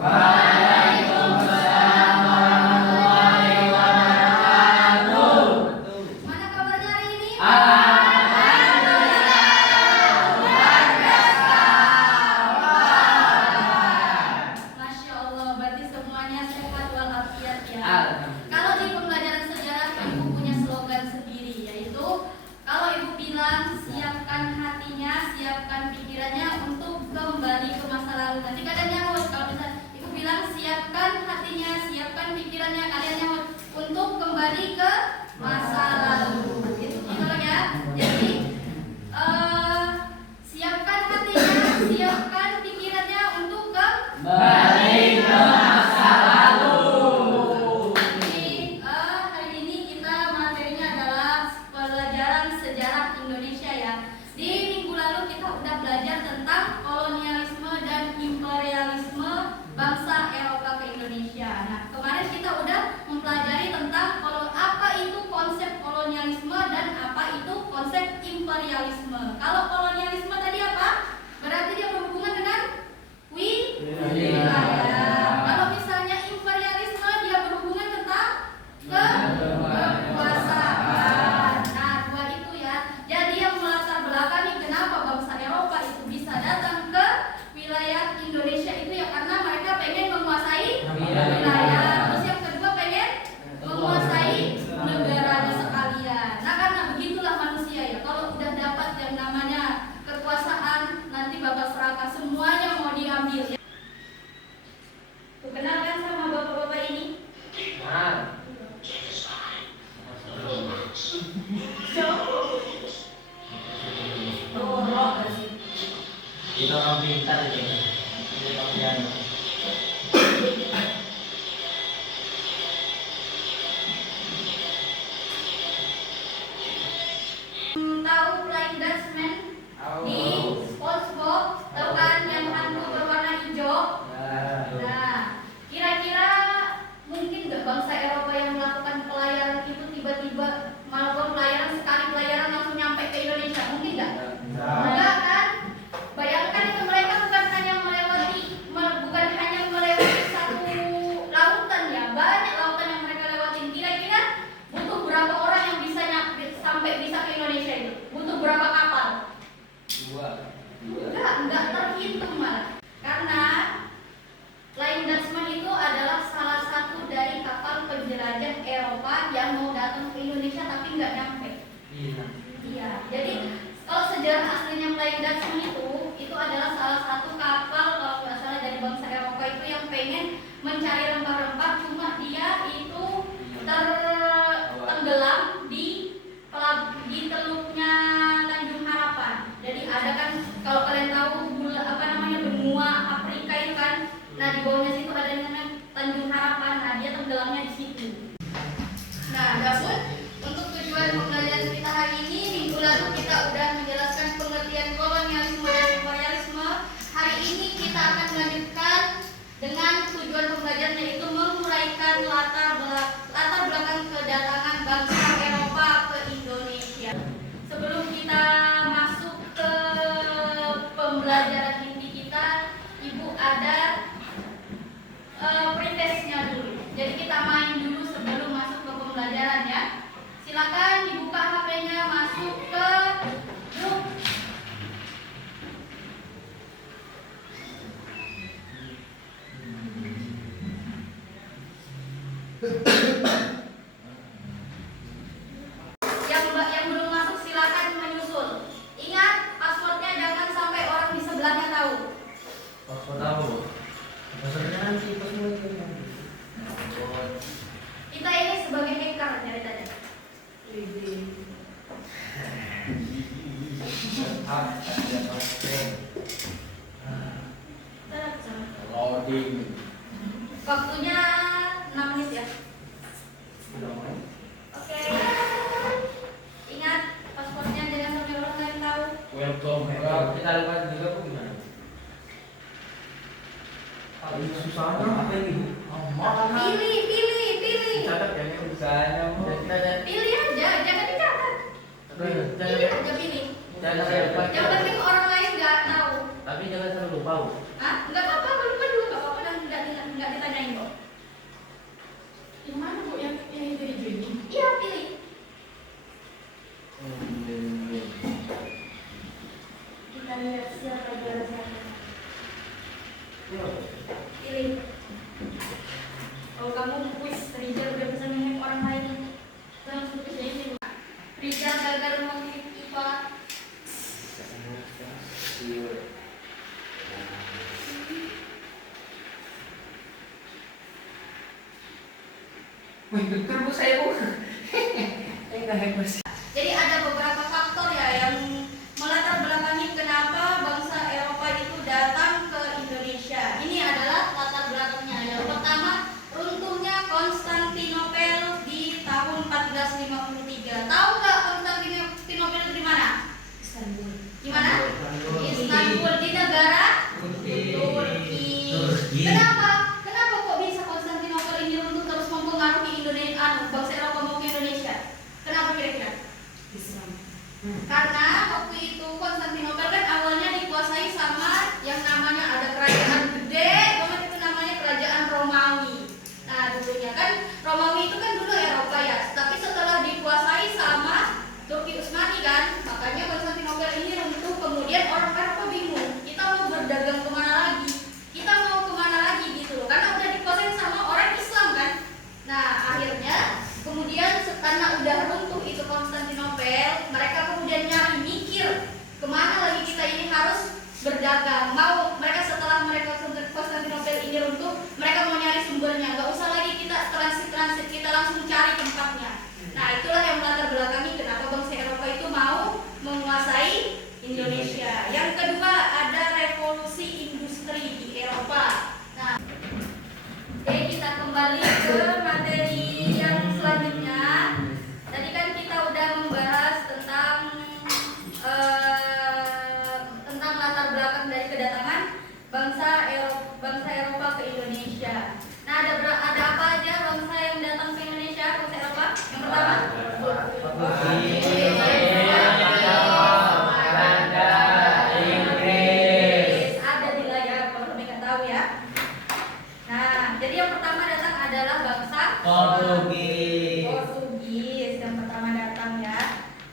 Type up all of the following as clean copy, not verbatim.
Waalaikumsalam warahmatullahi wabarakatuh. Mana kabarnya hari ini? Alhamdulillah, luar biasa. Masya Allah, berarti semuanya sehat walafiat ya. Alhamdulillah. Kalau di pembelajaran sejarah, Ibu punya slogan sendiri, yaitu kalau Ibu bilang siapkan hatinya, siapkan pikirannya untuk kembali ke masa lalu. Nanti kalian nyaut. Kalau misalnya Ibu bilang siapkan hatinya, siapkan pikirannya, kalian nyaut untuk kembali ke masa lalu. Itu ya. Jadi siapkan hatinya, siapkan pikirannya untuk Balik ke masa lalu. Jadi hari ini kita materinya adalah pelajaran sejarah Indonesia ya. Di minggu lalu kita udah belajar tentang kolonialisme dan imperialisme bangsa Eropa ke Indonesia. Nah, kemarin kita udah mempelajari tentang apa itu konsep kolonialisme dan apa itu konsep imperialisme. Kalau kolonialisme tadi apa? Berarti dia berhubungan dengan wilayah. Kalau misalnya imperialisme dia berhubungan tentang kekuasaan. Nah, dua itu ya. Jadi yang melatar belakangi kenapa bangsa Eropa itu bisa datang ke wilayah Indonesia itu ya karena mereka pengen menguasai wilayah. Terus yang kedua pengen menguasai negaranya sekalian. Nah, karena begitulah manusia ya. Kalau udah dapat yang namanya kekuasaan, nanti bakal serakah semuanya mau diambil ya. Tuh, kenalkan sama bapak-bapak ini. Dorok gak sih? Kita orang pintar ya. Ini bagian. Tahu Flying Dutchman di SpongeBob? Tahu kan yang hantu berwarna hijau? Nah, kira-kira mungkin nggak bangsa Eropa yang melakukan pelayaran itu tiba-tiba melakukan pelayaran sekali pelayaran langsung nyampe ke Indonesia? Mungkin nggak? Enggak kan? Bayangkan itu mereka bukan hanya melewati satu lautan ya, banyak lautan yang mereka lewatin. Kira-kira butuh berapa orang yang bisa nyampe sampai bisa ke Indonesia itu? Butuh berapa kapal? Enggak terhitung malah. Karena Flying Dutchman itu adalah salah satu dari kapal penjelajah Eropa yang mau datang ke Indonesia tapi nggak nyampe. Iya, jadi kalau sejarah aslinya Flying Dutchman itu adalah salah satu kapal kalau nggak salah dari bangsa Eropa itu yang pengen mencari rempah-rempah, cuma dia itu tenggelam di teluknya Tanjung Harapan. Jadi ada kan kalau kalian tahu benua Afrika itu kan, nah di bawahnya situ ada yang namanya Tanjung Harapan. Nah dia tenggelamnya di situ. Nah, namun untuk tujuan pembelajaran kita hari ini, minggu lalu kita udah menjelaskan pengertian kolonialisme dan imperialisme. Hari ini kita akan melanjutkan dengan tujuan pembelajaran yaitu menguraikan latar belakang kedatangan bangsa Eropa ke Indonesia. Sebelum kita masuk ke pembelajaran inti kita, Ibu ada pretestnya dulu. Jadi kita main dulu sebelum masuk ke pembelajaran ya. Silakan dibuka HP-nya, masuk ke grup. Yang belum masuk silakan menyusul. Ingat, passwordnya jangan sampai orang di sebelahnya tahu. Kita ini sebagai hacker ceritanya. Loading. Waktunya 6 menit ya. Oke. Ingat, passwordnya jangan sampai orang lain tahu. Welcome. Kita lupa juga kok gimana? Susah apa ini? Pilih. Catat ya, ini usahanya mau. Pilih aja, jangan dicatat. Pilih aja pilih. Yang penting orang lain nggak tahu. Tapi jangan selalu lupa. Hah? Nggak apa-apa, lupa juga nggak apa-apa dan nggak Pilih. Kalau kamu wis Rizal udah bisa ngehem orang lain, langsung bisa ini. Rizal gagal mau IPA. Wih, betul bu saya bu. Enggak hebat. Jadi ada beberapa faktor ya yang melatar belakangi kenapa bangsa Eropa itu datang ke Indonesia. Ini adalah latar belakangnya. Yang pertama, runtuhnya Konstantinopel di tahun 1453. Tahu nggak Konstantinopel itu di mana? Istanbul. Di mana? Istanbul, di negara Turki. Kenapa? Kenapa kok bisa Konstantinopel ini runtuh terus mempengaruhi Indonesia, bangsa Eropa mau ke Indonesia? Kenapa kira-kira? Islam. Karena waktu itu Konstantinopel kan awalnya dikuasai sama yang namanya ada kerajaan gede banget, itu namanya kerajaan Romawi. Nah dulunya kan Romawi itu kan dulu Eropa ya, tapi setelah dikuasai sama Turki Utsmani kan, makanya Konstantinopel ini runtuh. Kemudian orang Eropa bingung, kita mau berdagang kemana lagi, kita mau kemana lagi gitu loh, karena udah dikuasai sama orang Islam kan. Nah akhirnya kemudian karena udah runtuh itu Konstantinopel, mereka kemudian nyari mikir kemana lagi kita ini harus berdagang. Mau mereka setelah mereka Konstantinopel ini runtuh, mereka mau nyari sumbernya, nggak usah lagi kita transit, kita langsung cari tempatnya. Nah itulah yang melatar belakangi kenapa bangsa Eropa itu mau menguasai Indonesia. Yang kedua ada revolusi industri di Eropa. Nah, oke kita kembali ke materi yang selanjutnya. Tadi kan kita udah membahas tentang latar belakang dari kedatangan bangsa Eropa ke Indonesia. Nah, ada apa aja bangsa yang datang ke Indonesia, bangsa Eropa? Yang pertama, Inggris. Ada di layar kalau mereka tahu ya. Nah, jadi yang pertama datang adalah bangsa Portugis yang pertama datang ya.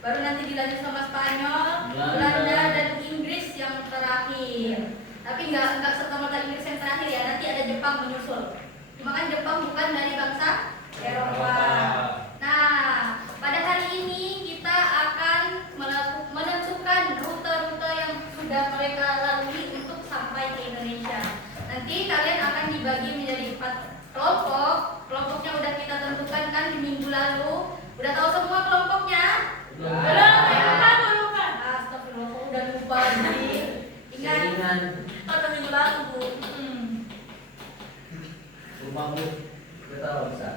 Baru nanti dilanjut sama Spanyol, Belanda dan Inggris yang terakhir. Tapi nggak serta-merta Inggris yang terakhir ya. Nanti ada Jepang menyusul. Cuma kan Jepang bukan dari bangsa Eropa. Nah, pada hari ini kita akan menentukan rute-rute yang sudah mereka lalui untuk sampai ke Indonesia. Nanti kalian akan dibagi menjadi 4 kelompok. Kelompoknya udah kita tentukan kan di minggu lalu. Udah tahu semua kelompoknya? Belum. Lupa. Astagfirullah, udah lupa sih. Ingat. Pada minggu lalu, Bu. Rumah bu, kita tahu bisa.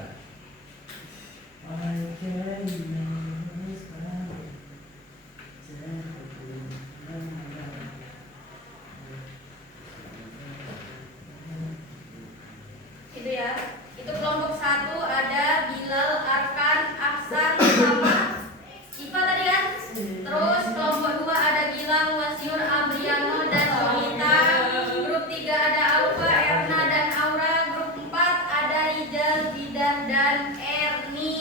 Itu ya. Itu kelompok 1 ada Bilal, Arkan, Aksan, sama Iva tadi kan. Terus kelompok 2 ada Gilang, Wasiur, Abriano dan Sonita. Grup 3 ada Alfa, Erna dan Aura. Grup 4 ada Rijal, Bidah dan Erni.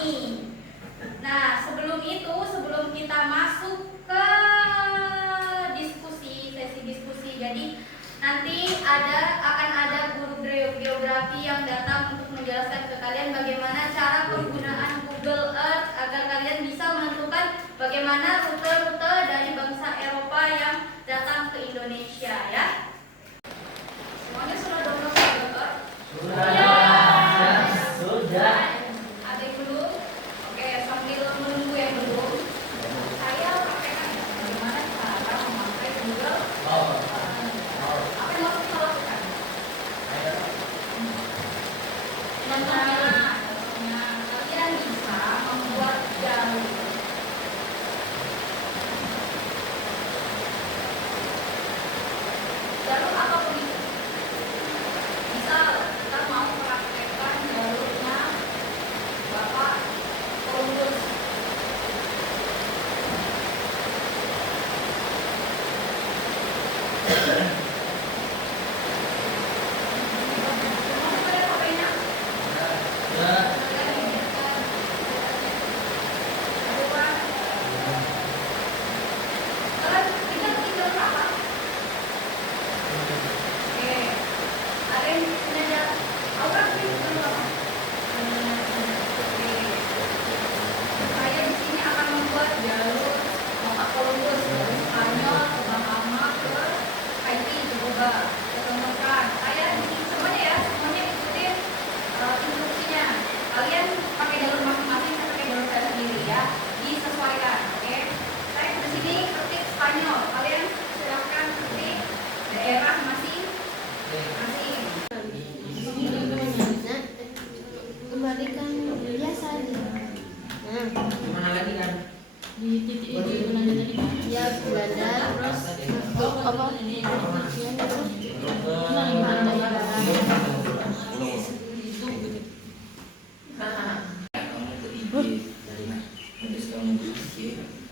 Nah sebelum kita masuk ke sesi diskusi, jadi nanti akan ada guru geografi yang datang untuk menjelaskan ke kalian bagaimana cara penggunaan Google Earth agar kalian bisa menentukan bagaimana rute-rute dari bangsa Eropa yang datang ke Indonesia ya. Semuanya sudah download Google Earth? Sudah. Ada yang belum? Oke, sambil menunggu yang belum, saya praktekkan bagaimana cara memakai Google Earth. Apa yang harus kita lakukan? Contohnya, Kembalikan biasa aja. Gimana lagi kan? Di titik itu belanja tadi kan? Ya belanja terus untuk apa?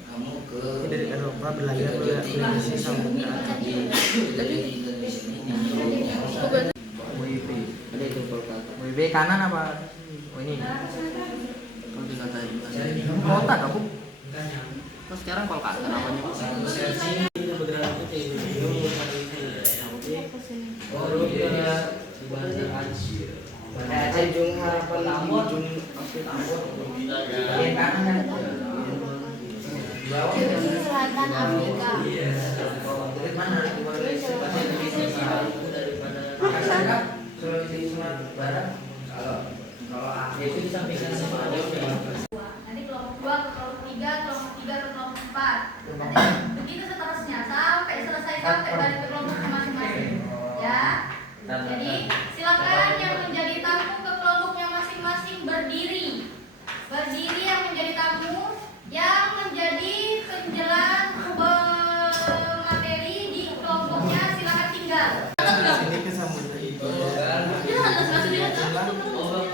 Kamu ke Dari Eropa berlayar ke Indonesia sama WIB. ada itu Kolkata. WIB kanan apa? Oh ini. Kamu tinggal tadi. Kota kamu. Terus sekarang Kolkata namanya. Tanjung Harapan Tambun, Yang kanan. Turki Selatan Afrika. Dari mana? Makassar, Sulawesi Sumatera Barat. Kalau itu disampaikan sama ada Nanti kelompok 2 ke kelompok 3, kelompok 3 ke kelompok 4. Nanti begitu seterusnya sampai selesai sampai balik ke kelompoknya masing-masing. Ya. Jadi silakan yang menjadi tamu ke kelompoknya masing-masing berdiri. Berdiri yang menjadi tamu, yang menjadi penjelas materi di kelompoknya silakan tinggal. Ini ke Samudra itu.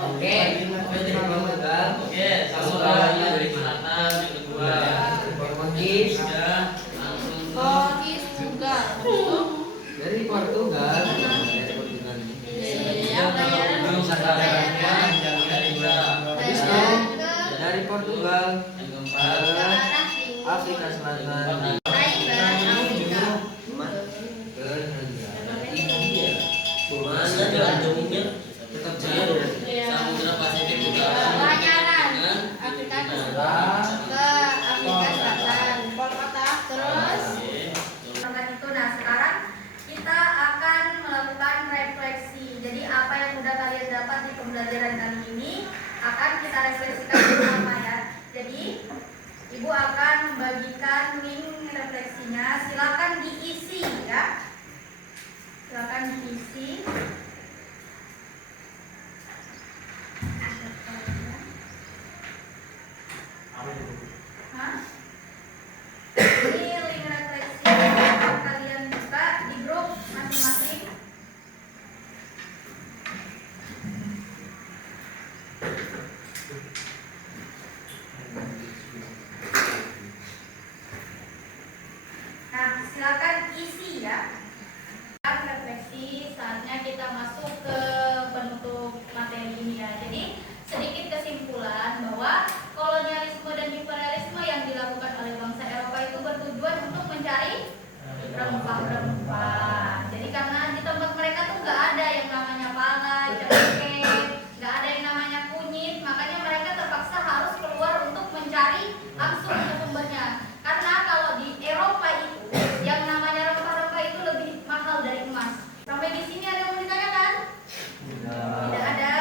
Oke, oke, Samudra dari selatan yang kedua. Portugis ya, langsung Portugis juga. Dari Portugal. Dari Portugal. yang keempat Afrika Selatan. Mana jalan jauhnya tetap jauh. Samudra Pasifik Utara Pelayaran dengan Afrika Filipina. ke Afrika Selatan. Terus Sampai itu, nah sekarang kita akan melakukan refleksi. Jadi apa yang sudah kalian dapat di pembelajaran kali ini akan kita refleksikan bersama ya. Jadi Ibu akan membagikan link refleksinya. Silakan diisi ya. Silakan diisi. Hah? Ini link refleksi yang kalian buka di grup masing-masing. Nah, silakan isi ya. Refleksi, saatnya kita masuk ke penutup materi ini ya. Jadi sedikit kesimpulan bahwa kolonialisme dan imperialisme yang dilakukan oleh bangsa Eropa itu bertujuan untuk mencari rempah-rempah. Jadi karena di tempat mereka tuh nggak ada yang namanya pala, cengkeh, nggak ada yang namanya kunyit, makanya mereka terpaksa harus keluar untuk mencari langsung ke sumbernya. Karena kalau di Eropa itu yang namanya rempah-rempah itu lebih mahal dari emas. Sampai di sini ada yang mau ditanyakan? Tidak ada.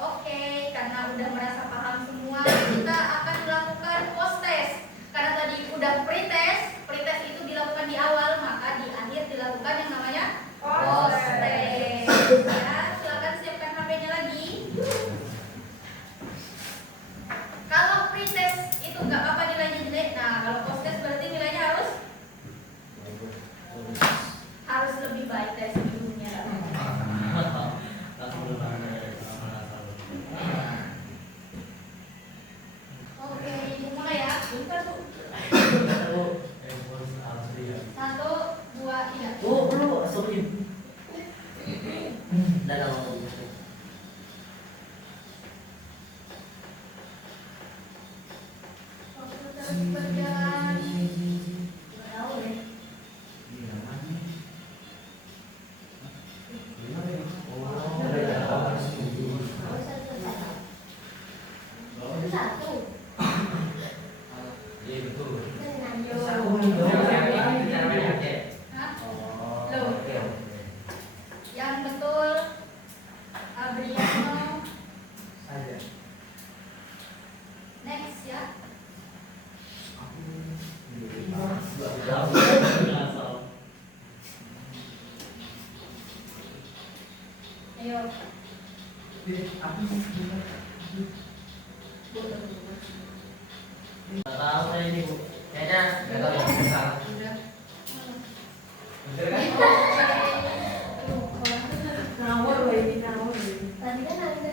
Oke, karena udah merasa paham semua, kita akan melakukan post test. Karena tadi udah pre-test, pre-test itu dilakukan di awal, maka di akhir dilakukan yang namanya post test. Ya, silakan siapkan HP-nya lagi. Kalau pre-test itu nggak apa-apa nilainya jelek. Nah, kalau post test berarti nilainya harus lebih baik dari sebelumnya. Oke, Ibu mulai ya. Bentar, Bu. 1, 2, 3. Oh, belum, astagfirullah. Dalam Waktu terus berjalan. Tahu deh. Satu. iya betul. Hah? Loh. Yang betul Ayo. Nggak tahu saya ini Bu. Kayaknya nggak tahu ya. Salah. Udah. Bener kan? Ngawur loh ini, ngawur loh ini. Tadi kan ada.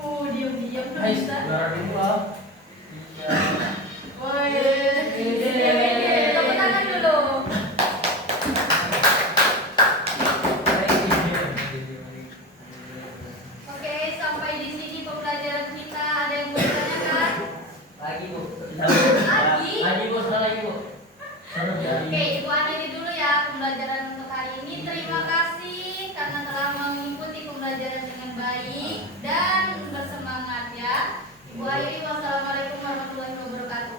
Oh, diam-diam dong Hai, bisa. juara dua. Iya. Woi. Tepuk tangan dulu. Oke, sampai di sini pembelajaran kita. Ada yang mau ditanyakan? Lagi Bu. Lagi? Lagi Bu, sekali lagi Bu. Seru ya. Oke, Ibu akhiri dulu ya pembelajaran untuk hari ini. Terima kasih karena telah mengikuti pembelajaran dengan baik dan bersemangat ya. Ibu akhiri, wassalamualaikum warahmatullahi wabarakatuh.